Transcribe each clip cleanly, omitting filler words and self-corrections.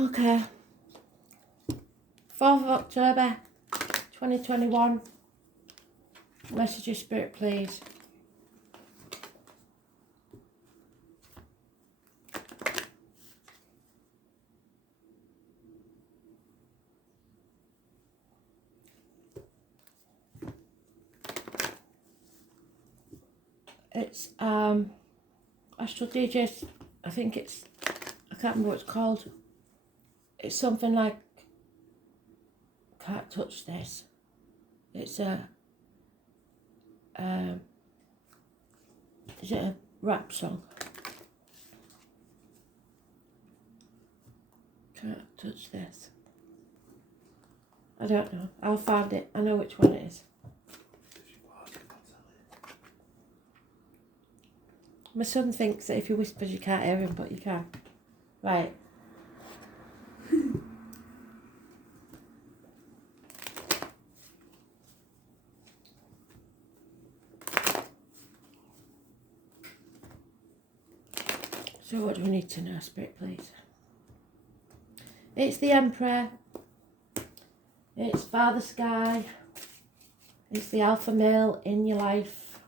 Okay. 4th of October 2021. Message your spirit, please. It's Astral DJs, I think it's, I can't remember what it's called. It's something like, can't touch this. It's a, is it a rap song? Can't touch this. I don't know. I'll find it. I know which one it is. My son thinks that if he whispers you can't hear him, but you can. Right. So what do we need to know, Spirit, please? It's the Emperor. It's Father Sky. It's the alpha male in your life.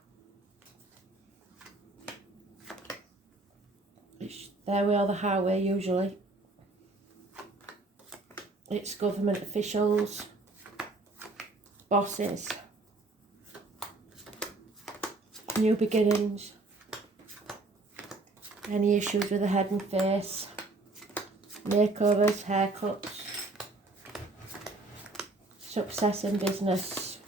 It's there with all the highway usually. It's government officials, bosses, new beginnings, any issues with the head and face, makeovers, haircuts, success in business.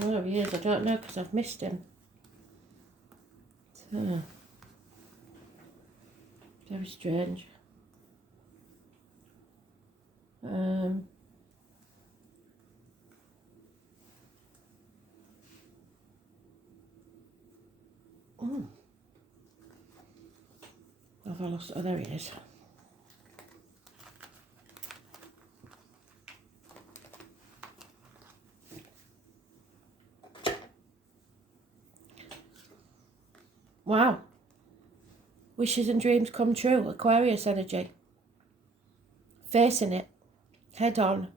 Where he is, I don't know because I've missed him. So, very strange. Have I lost? Oh, there he is. Wow. Wishes and dreams come true. Aquarius energy. Facing it. Head on.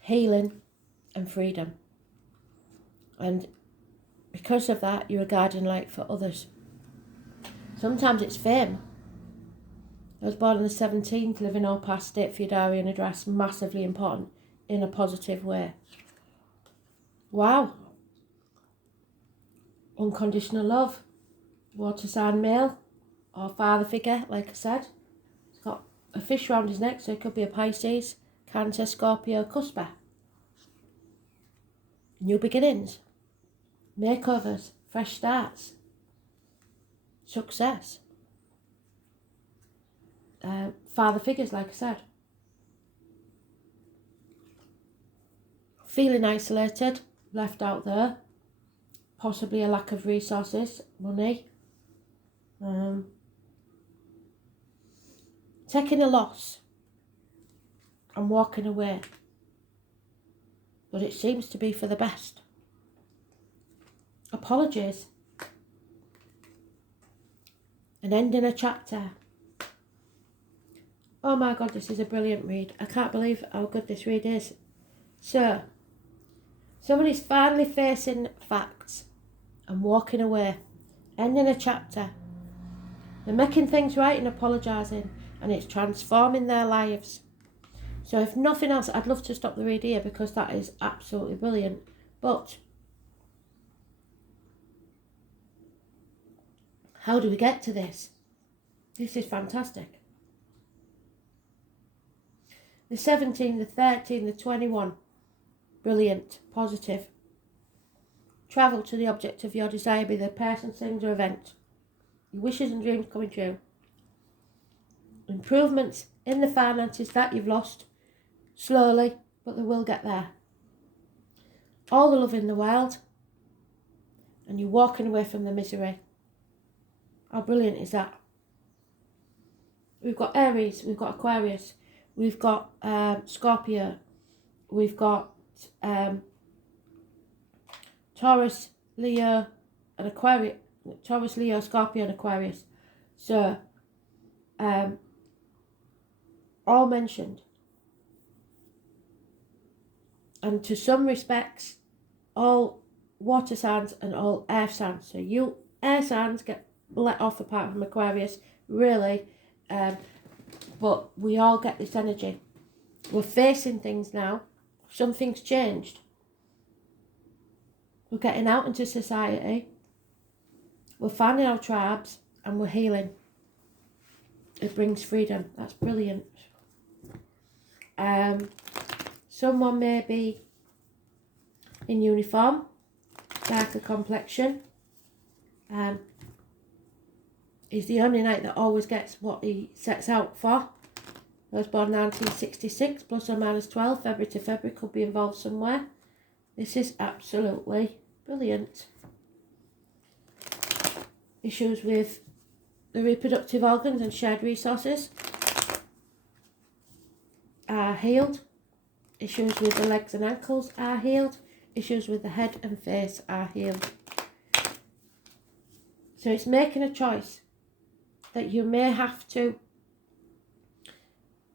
Healing and freedom. And because of that, you're a guiding light for others. Sometimes it's fame. I was born on the 17th, living all past it for your diary and address. Massively important in a positive way. Wow. Unconditional love. Water sign male or father figure, like I said. He's got a fish round his neck, so it could be a Pisces, Cancer, Scorpio, Cusper. New beginnings, makeovers, fresh starts, success. Father figures, like I said. Feeling isolated, left out there. Possibly a lack of resources, money. Taking a loss and walking away. But it seems to be for the best. Apologies. And ending a chapter. Oh my God, this is a brilliant read. I can't believe how good this read is. So, somebody's finally facing facts and walking away. Ending a chapter. They're making things right and apologising, and it's transforming their lives. So if nothing else, I'd love to stop the read here because that is absolutely brilliant. But how do we get to this? This is fantastic. The 17, the 13, the 21. Brilliant, positive. Travel to the object of your desire, be the person, things or event. Your wishes and dreams coming true. Improvements in the finances that you've lost. Slowly, but they will get there. All the love in the world. and you're walking away from the misery. How brilliant is that? We've got Aries, we've got Aquarius, we've got Scorpio, we've got Taurus, Leo, and Aquarius. Taurus, Leo, Scorpio, and Aquarius. So, all mentioned. And to some respects, all water signs and all air signs. So you air signs get let off apart from Aquarius, really. But we all get this energy. We're facing things now. Something's changed. We're getting out into society. We're finding our tribes and we're healing. It brings freedom. That's brilliant. Someone may be in uniform, darker complexion. He's the only knight that always gets what he sets out for. I was born 1966, plus or minus 12, February to February, could be involved somewhere. This is absolutely brilliant. Issues with the reproductive organs and shared resources are healed. Issues with the legs and ankles are healed. Issues with the head and face are healed. So it's making a choice that you may have to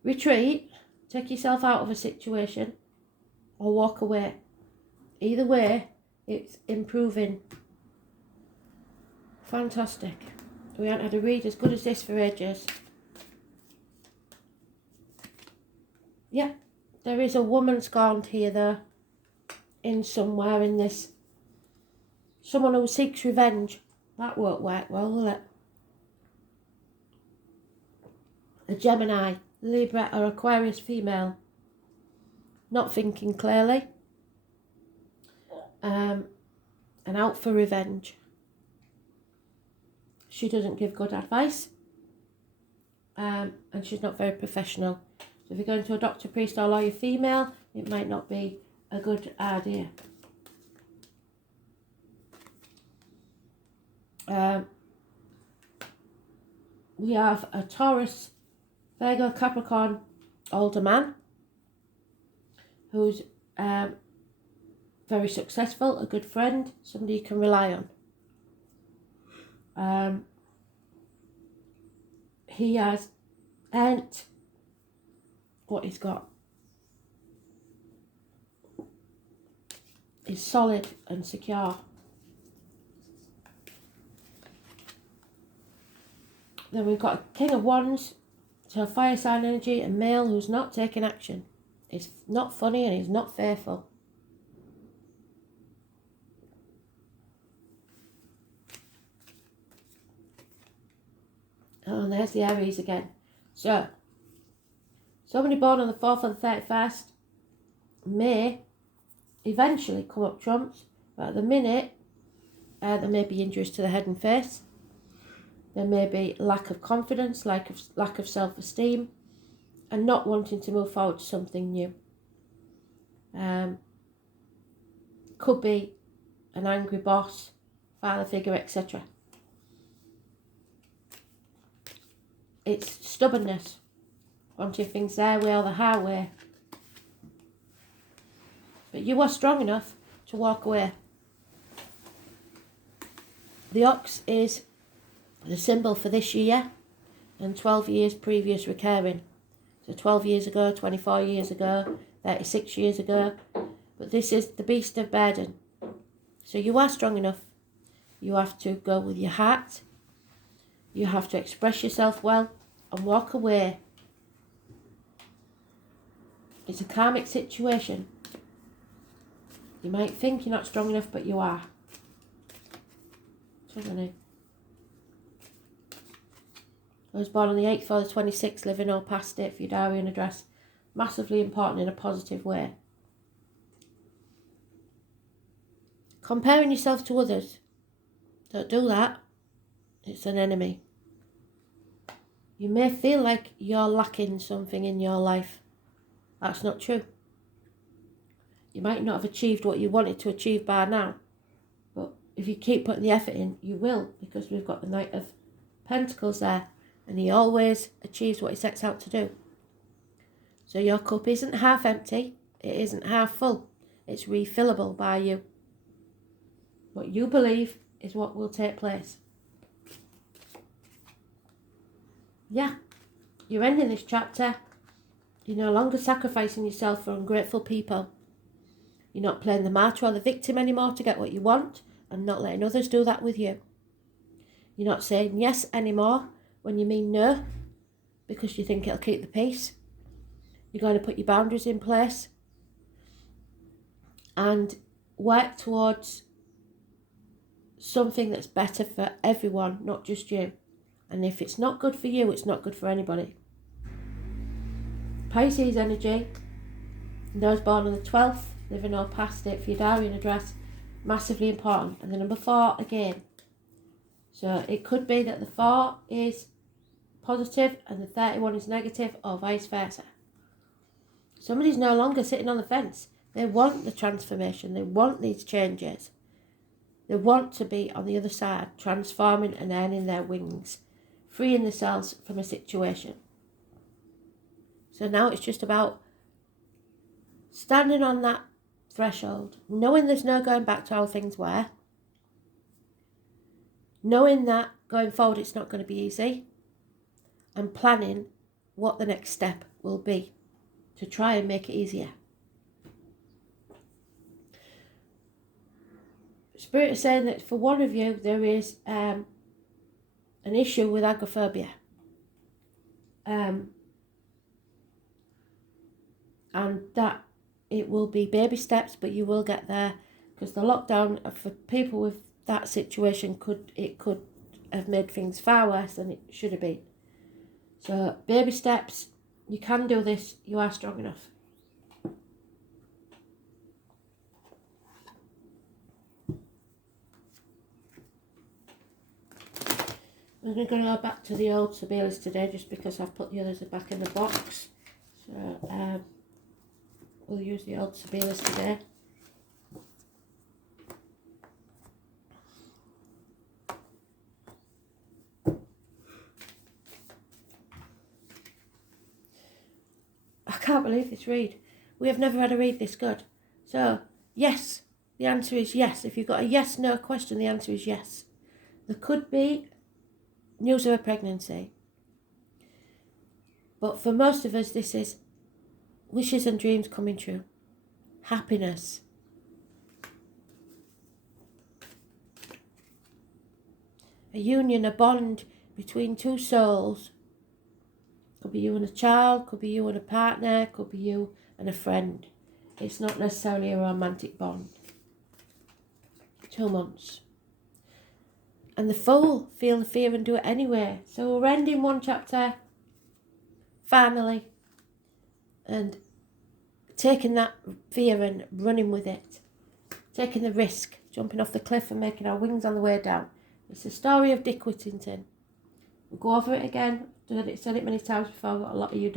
retreat, take yourself out of a situation, or walk away. Either way, it's improving. Fantastic. We haven't had a read as good as this for ages. Yeah, there is a woman scorned here though, in somewhere in this. Someone who seeks revenge. That won't work well, will it? A Gemini, Libra or Aquarius female. Not thinking clearly. And out for revenge. She doesn't give good advice. And she's not very professional. So if you're going to a doctor, priest or lawyer female, it might not be a good idea. We have a Taurus, Virgo, Capricorn older man who's very successful, a good friend, somebody you can rely on. He has earned what he's got. He's solid and secure. Then we've got a King of Wands, so fire sign energy, a male who's not taking action. He's not funny and he's not faithful. Oh, and there's the Aries again. So, somebody born on the 4th or the 31st may eventually come up trumps, but at the minute, there may be injuries to the head and face. There may be lack of confidence, lack of self-esteem, and not wanting to move forward to something new. Could be an angry boss, father figure, etc. It's stubbornness, wanting things their way or the highway. But you are strong enough to walk away. The ox is the symbol for this year and 12 years previous recurring. So 12 years ago, 24 years ago, 36 years ago. But this is the beast of burden. So you are strong enough. You have to go with your heart. You have to express yourself well and walk away. It's a karmic situation. You might think you're not strong enough, but you are. So many. I was born on the 8th or the 26th, living or past it for your diary and address. Massively important in a positive way. Comparing yourself to others. Don't do that. It's an enemy. You may feel like you're lacking something in your life. That's not true. You might not have achieved what you wanted to achieve by now. But if you keep putting the effort in, you will, because we've got the Knight of Pentacles there, and he always achieves what he sets out to do. So your cup isn't half empty, it isn't half full, it's refillable by you. What you believe is what will take place. Yeah, you're ending this chapter. You're no longer sacrificing yourself for ungrateful people. You're not playing the martyr or the victim anymore to get what you want and not letting others do that with you. You're not saying yes anymore when you mean no because you think it'll keep the peace. You're going to put your boundaries in place and work towards something that's better for everyone, not just you. And if it's not good for you, it's not good for anybody. Pisces energy, those born on the 12th, living or past it for your diary and address, massively important. And the number 4 again. So it could be that the 4 is positive and the 31 is negative, or vice versa. Somebody's no longer sitting on the fence. They want the transformation. They want these changes. They want to be on the other side, transforming and earning their wings, freeing themselves from a situation. So now it's just about standing on that threshold, knowing there's no going back to how things were, knowing that going forward it's not going to be easy, and planning what the next step will be to try and make it easier. Spirit is saying that for one of you there is an issue with agoraphobia. And that it will be baby steps, but you will get there, because the lockdown for people with that situation could have made things far worse than it should have been. So baby steps, you can do this, you are strong enough. I'm going to go back to the old Sibelius today, just because I've put the others back in the box. So we'll use the old Sibelius today. I can't believe this read. We have never had a read this good. So, yes, the answer is yes. If you've got a yes-no question, the answer is yes. There could be news of a pregnancy. But for most of us, this is wishes and dreams coming true. Happiness. A union, a bond between two souls. Could be you and a child, could be you and a partner, could be you and a friend. It's not necessarily a romantic bond. 2 months. And the Fool, feel the fear and do it anyway. So we're ending one chapter, finally, and taking that fear and running with it. Taking the risk, jumping off the cliff and making our wings on the way down. It's the story of Dick Whittington. We'll go over it again. I've said it many times before, but a lot of you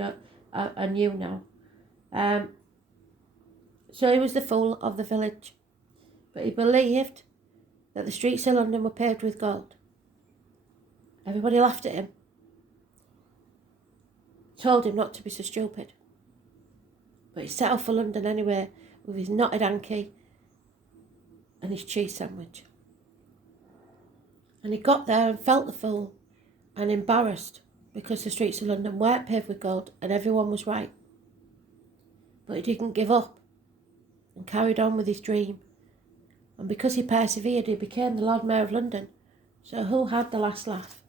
are new now. So he was the fool of the village, but he believed that the streets of London were paved with gold. Everybody laughed at him, told him not to be so stupid. But he set off for London anyway, with his knotted hanky and his cheese sandwich. And he got there and felt the fool and embarrassed, because the streets of London weren't paved with gold and everyone was right. But he didn't give up and carried on with his dream. And because he persevered, he became the Lord Mayor of London. So who had the last laugh?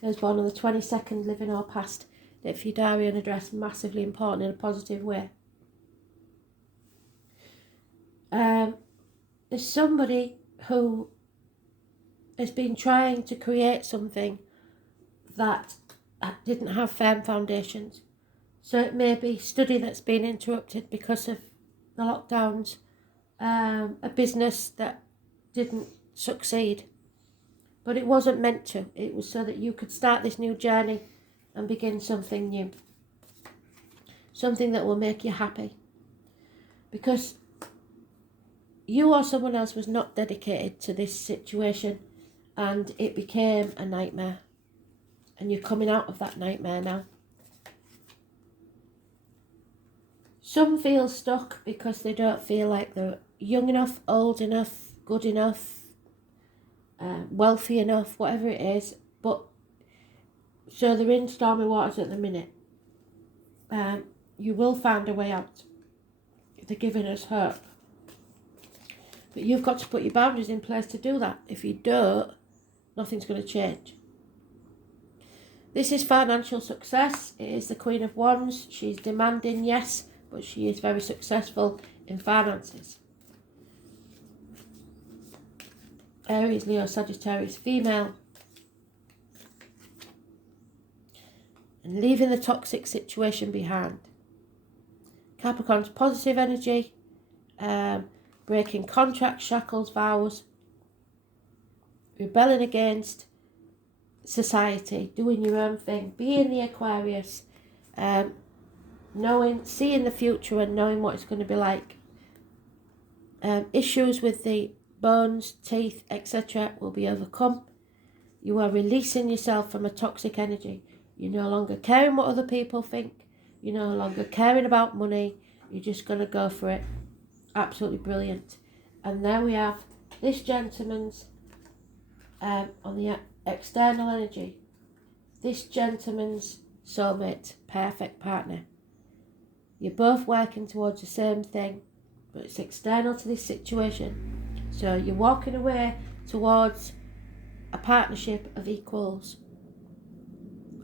He was born on the 22nd, living or past. Date for your diary and address, massively important in a positive way. There's somebody who has been trying to create something that didn't have firm foundations. So it may be study that's been interrupted because of the lockdowns, a business that didn't succeed. But it wasn't meant to. It was so that you could start this new journey and begin something new. Something that will make you happy. Because you or someone else was not dedicated to this situation and it became a nightmare. And you're coming out of that nightmare now. Some feel stuck because they don't feel like they're young enough, old enough, good enough, wealthy enough, whatever it is. But so they're in stormy waters at the minute. You will find a way out. They're giving us hope. But you've got to put your boundaries in place to do that. If you don't, nothing's going to change. This is financial success. It is the Queen of Wands. She's demanding, yes, but she is very successful in finances. Aries, Leo, Sagittarius, female. And leaving the toxic situation behind. Capricorn's positive energy. Breaking contracts, shackles, vows. Rebelling against society, doing your own thing, being the Aquarius, seeing the future and knowing what it's going to be like. Issues with the bones, teeth, etc. will be overcome. You are releasing yourself from a toxic energy. You're no longer caring what other people think. You're no longer caring about money. You're just going to go for it. Absolutely brilliant. And there we have this gentleman's on the external energy. This gentleman's soulmate, perfect partner. You're both working towards the same thing, but it's external to this situation. So you're walking away towards a partnership of equals.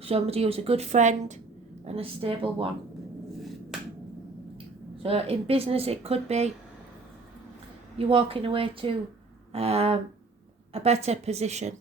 Somebody who's a good friend and a stable one. So in business it could be you're walking away to a better position.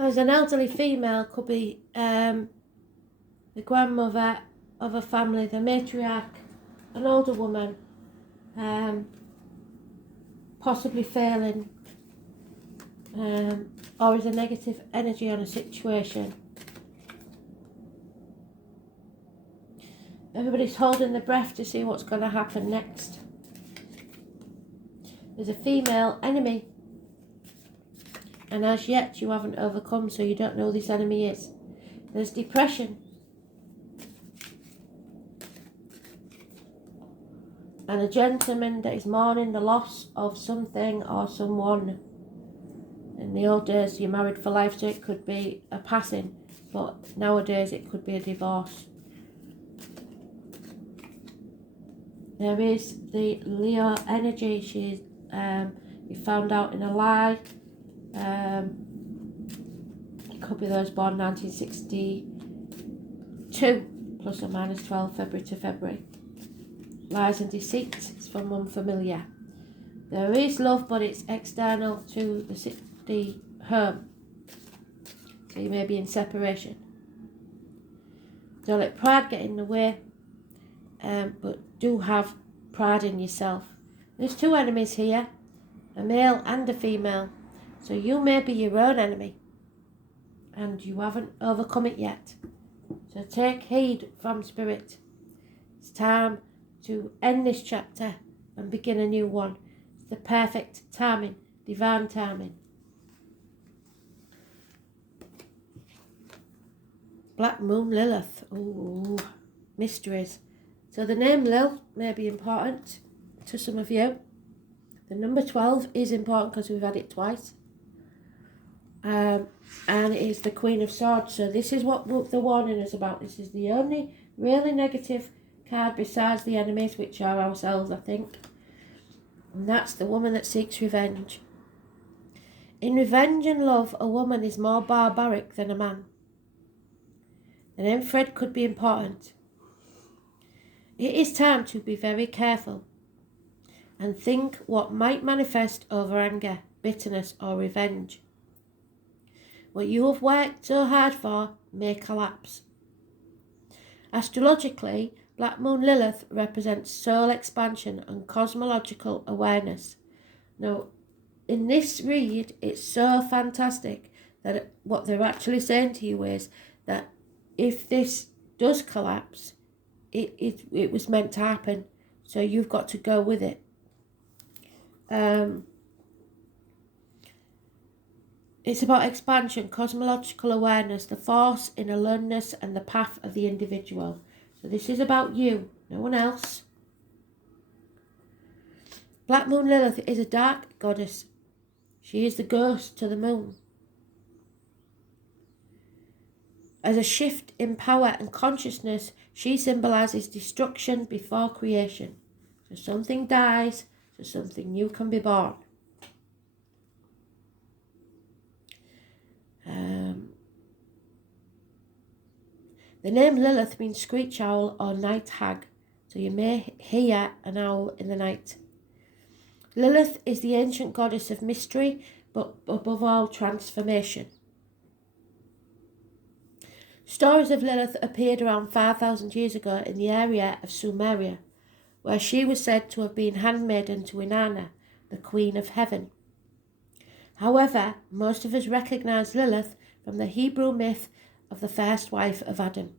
As an elderly female, could be the grandmother of a family, the matriarch, an older woman, possibly failing, or is a negative energy on a situation. Everybody's holding their breath to see what's going to happen next. There's a female enemy, and as yet you haven't overcome, so you don't know who this enemy is. There's depression. And a gentleman that is mourning the loss of something or someone. In the old days you're married for life, so it could be a passing, but nowadays it could be a divorce. There is the Leo energy. She's you found out in a lie. It could be those born 1962 plus or minus 12 February to February. Lies and deceit. It's from one familiar. There is love, but it's external to the home. So you may be in separation. Don't let pride get in the way, but do have pride in yourself. There's two enemies here, a male and a female. So you may be your own enemy, and you haven't overcome it yet. So take heed from Spirit. It's time to end this chapter and begin a new one. It's the perfect timing, divine timing. Black Moon Lilith. Ooh, mysteries. So the name Lil may be important to some of you. The number 12 is important because we've had it twice. And it is the Queen of Swords. So this is what the warning is about. This is the only really negative card besides the enemies, which are ourselves, I think. And that's the woman that seeks revenge. In revenge and love, a woman is more barbaric than a man. The name Fred could be important. It is time to be very careful. and think what might manifest over anger, bitterness, or revenge. What you have worked so hard for may collapse. Astrologically, Black Moon Lilith represents soul expansion and cosmological awareness. Now, in this read, it's so fantastic that what they're actually saying to you is that if this does collapse, it was meant to happen. So you've got to go with it. It's about expansion, cosmological awareness, the force in aloneness, and the path of the individual. So this is about you, no one else. Black Moon Lilith is a dark goddess. She is the ghost to the moon. As a shift in power and consciousness, she symbolises destruction before creation. So something dies, so something new can be born. The name Lilith means screech owl or night hag, so you may hear an owl in the night. Lilith is the ancient goddess of mystery, but above all, transformation. Stories of Lilith appeared around 5,000 years ago in the area of Sumeria, where she was said to have been handmaiden to Inanna, the Queen of Heaven. However, most of us recognise Lilith from the Hebrew myth of the first wife of Adam.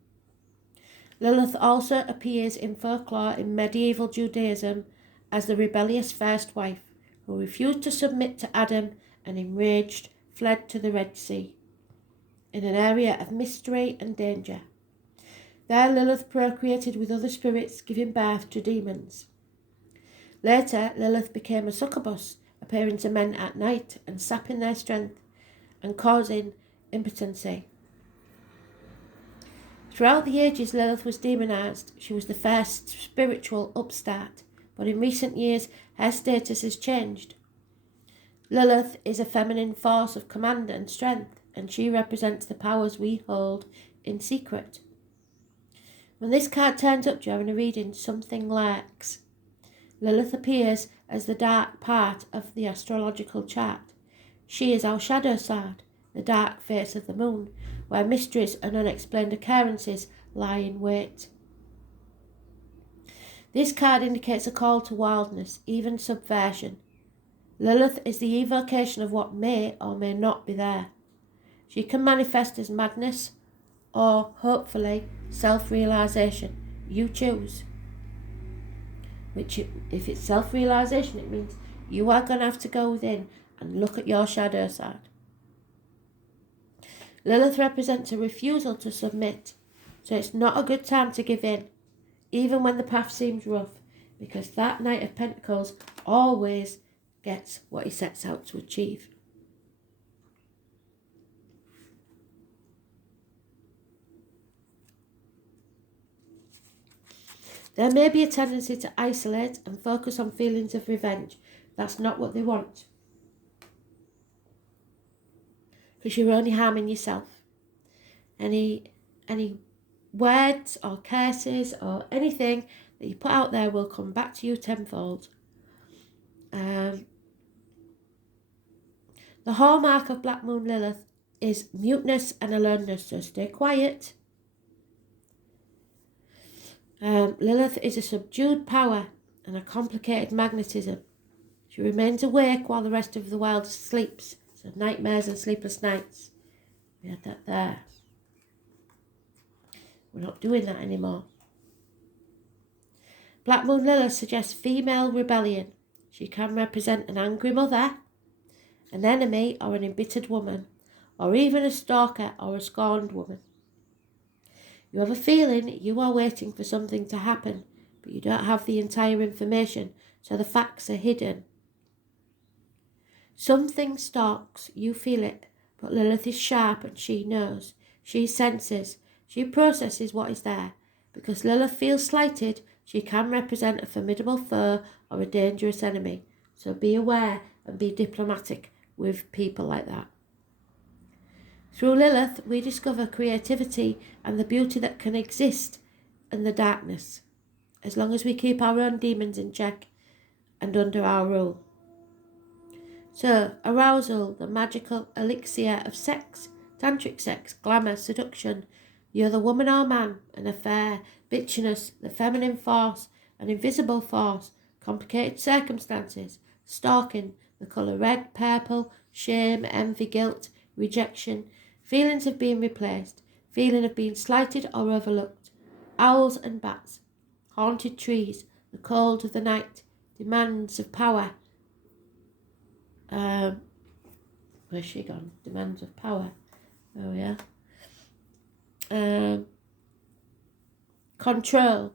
Lilith also appears in folklore in medieval Judaism as the rebellious first wife who refused to submit to Adam and enraged fled to the Red Sea, in an area of mystery and danger. There Lilith procreated with other spirits, giving birth to demons. Later, Lilith became a succubus, appearing to men at night and sapping their strength and causing impotency. Throughout the ages, Lilith was demonized. She was the first spiritual upstart, but in recent years, her status has changed. Lilith is a feminine force of command and strength, and she represents the powers we hold in secret. When this card turns up during a reading, something lurks. Lilith appears as the dark part of the astrological chart. She is our shadow side, the dark face of the moon, where mysteries and unexplained occurrences lie in wait. This card indicates a call to wildness, even subversion. Lilith is the evocation of what may or may not be there. She can manifest as madness or, hopefully, self-realisation. You choose. Which, if it's self-realisation, it means you are going to have to go within and look at your shadow side. Lilith represents a refusal to submit, so it's not a good time to give in, even when the path seems rough, because that Knight of Pentacles always gets what he sets out to achieve. There may be a tendency to isolate and focus on feelings of revenge. That's not what they want, because you're only harming yourself. Any words or curses or anything that you put out there will come back to you tenfold. The hallmark of Black Moon Lilith is muteness and aloneness, so stay quiet. Lilith is a subdued power and a complicated magnetism. She remains awake while the rest of the world sleeps. So nightmares and sleepless nights. We had that there. We're not doing that anymore. Black Moon Lilith suggests female rebellion. She can represent an angry mother, an enemy or an embittered woman, or even a stalker or a scorned woman. You have a feeling you are waiting for something to happen, but you don't have the entire information, so the facts are hidden. Something stalks, you feel it, but Lilith is sharp and she knows. She senses, she processes what is there. Because Lilith feels slighted, she can represent a formidable foe or a dangerous enemy. So be aware and be diplomatic with people like that. Through Lilith, we discover creativity and the beauty that can exist in the darkness. As long as we keep our own demons in check and under our rule. So, arousal, the magical elixir of sex, tantric sex, glamour, seduction, you're the woman or man, an affair, bitchiness, the feminine force, an invisible force, complicated circumstances, stalking, the colour red, purple, shame, envy, guilt, rejection, feelings of being replaced, feeling of being slighted or overlooked, owls and bats, haunted trees, the cold of the night, demands of power. Where's she gone? Demands of power. Oh yeah. Control,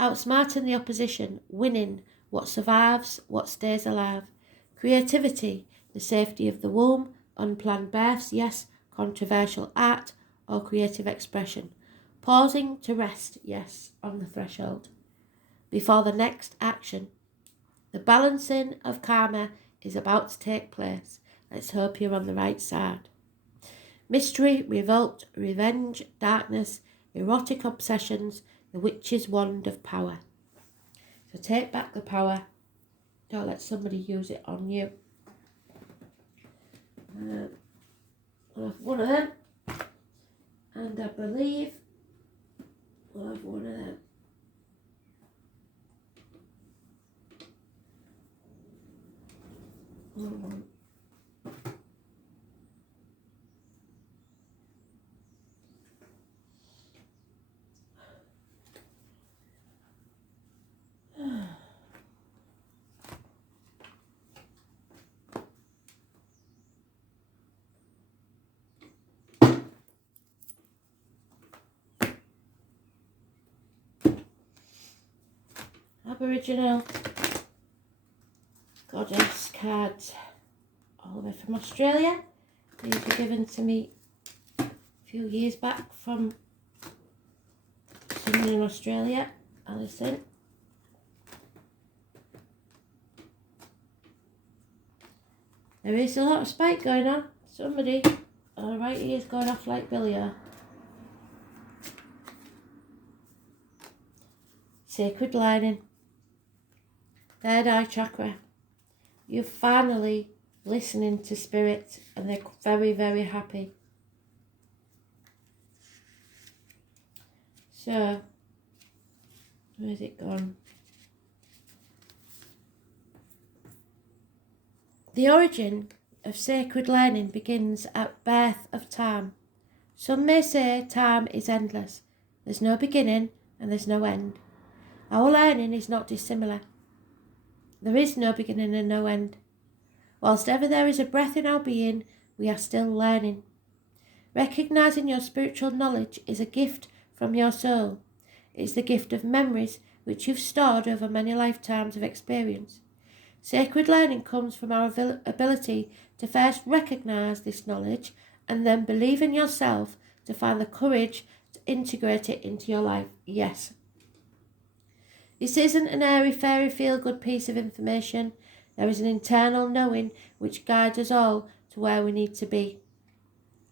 outsmarting the opposition, winning, what survives, what stays alive. Creativity, the safety of the womb, unplanned births, yes, controversial art or creative expression. Pausing to rest, yes, on the threshold. Before the next action. The balancing of karma is about to take place. Let's hope you're on the right side. Mystery, revolt, revenge, darkness, erotic obsessions, the witch's wand of power. So take back the power. Don't let somebody use it on you. I'll have one of them. And I believe we'll have one of them. Aboriginal goddess cards, all the way from Australia. These were given to me a few years back from someone in Australia, Alison. There is a lot of spike going on. Somebody right here is going off like Billy. Sacred lining. Third eye chakra. You're finally listening to spirit and they're very, very happy. So, where's it gone? The origin of sacred learning begins at birth of time. Some may say time is endless. There's no beginning and there's no end. Our learning is not dissimilar. There is no beginning and no end. Whilst ever there is a breath in our being, we are still learning. Recognising your spiritual knowledge is a gift from your soul. It is the gift of memories which you've stored over many lifetimes of experience. Sacred learning comes from our ability to first recognise this knowledge and then believe in yourself to find the courage to integrate it into your life. Yes. This isn't an airy, fairy, feel-good piece of information. There is an internal knowing which guides us all to where we need to be.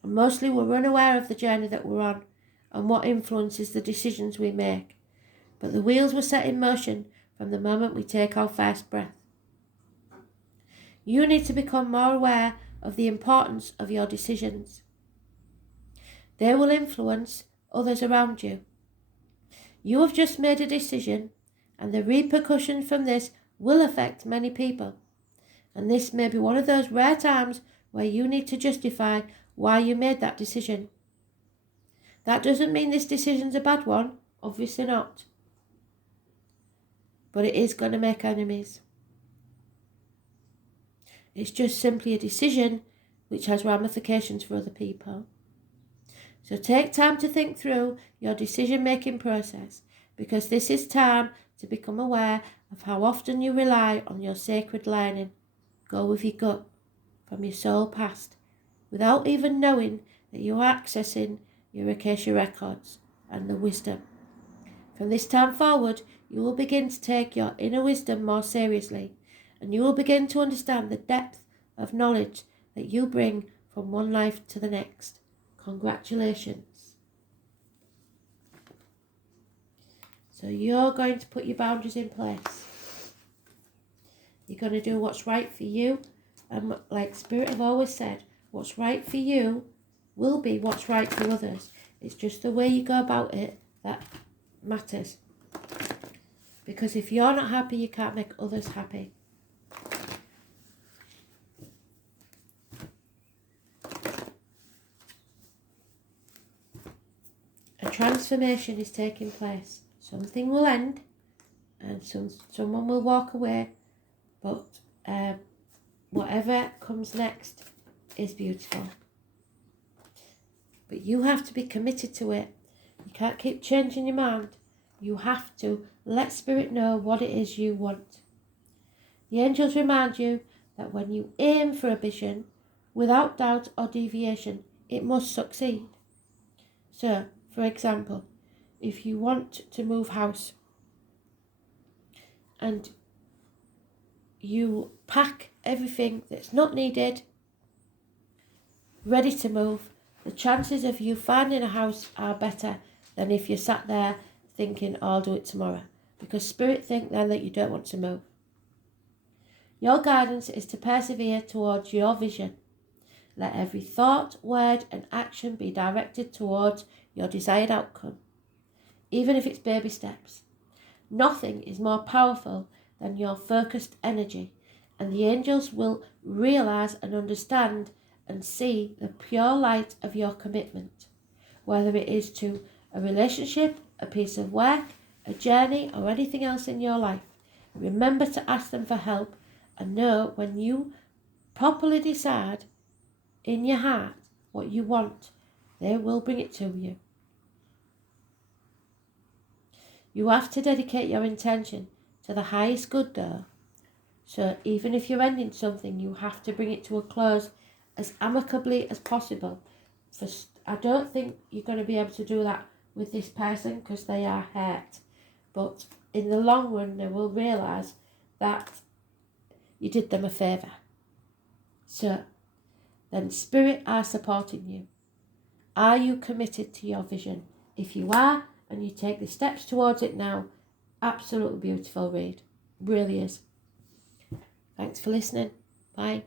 And mostly we're unaware of the journey that we're on and what influences the decisions we make. But the wheels were set in motion from the moment we take our first breath. You need to become more aware of the importance of your decisions. They will influence others around you. You have just made a decision, and the repercussions from this will affect many people. And this may be one of those rare times where you need to justify why you made that decision. That doesn't mean this decision's a bad one, obviously not. But it is going to make enemies. It's just simply a decision which has ramifications for other people. So take time to think through your decision-making process, because this is time to become aware of how often you rely on your sacred learning. Go with your gut, from your soul past, without even knowing that you are accessing your Akasha records and the wisdom. From this time forward, you will begin to take your inner wisdom more seriously, and you will begin to understand the depth of knowledge that you bring from one life to the next. Congratulations. So you're going to put your boundaries in place. You're going to do what's right for you. And like Spirit have always said, what's right for you will be what's right for others. It's just the way you go about it that matters. Because if you're not happy, you can't make others happy. A transformation is taking place. Something will end and someone will walk away, but whatever comes next is beautiful. But you have to be committed to it. You can't keep changing your mind. You have to let Spirit know what it is you want. The angels remind you that when you aim for a vision, without doubt or deviation, it must succeed. So, for example, if you want to move house and you pack everything that's not needed, ready to move, the chances of you finding a house are better than if you sat there thinking, oh, I'll do it tomorrow. Because Spirit think then that you don't want to move. Your guidance is to persevere towards your vision. Let every thought, word and action be directed towards your desired outcome, even if it's baby steps. Nothing is more powerful than your focused energy, and the angels will realize and understand and see the pure light of your commitment, whether it is to a relationship, a piece of work, a journey, or anything else in your life. Remember to ask them for help and know when you properly decide in your heart what you want, they will bring it to you. You have to dedicate your intention to the highest good though. So even if you're ending something, you have to bring it to a close as amicably as possible. I don't think you're going to be able to do that with this person because they are hurt. But in the long run, they will realise that you did them a favour. So then Spirit are supporting you. Are you committed to your vision? If you are, and you take the steps towards it now, absolutely beautiful read. Really is. Thanks for listening. Bye.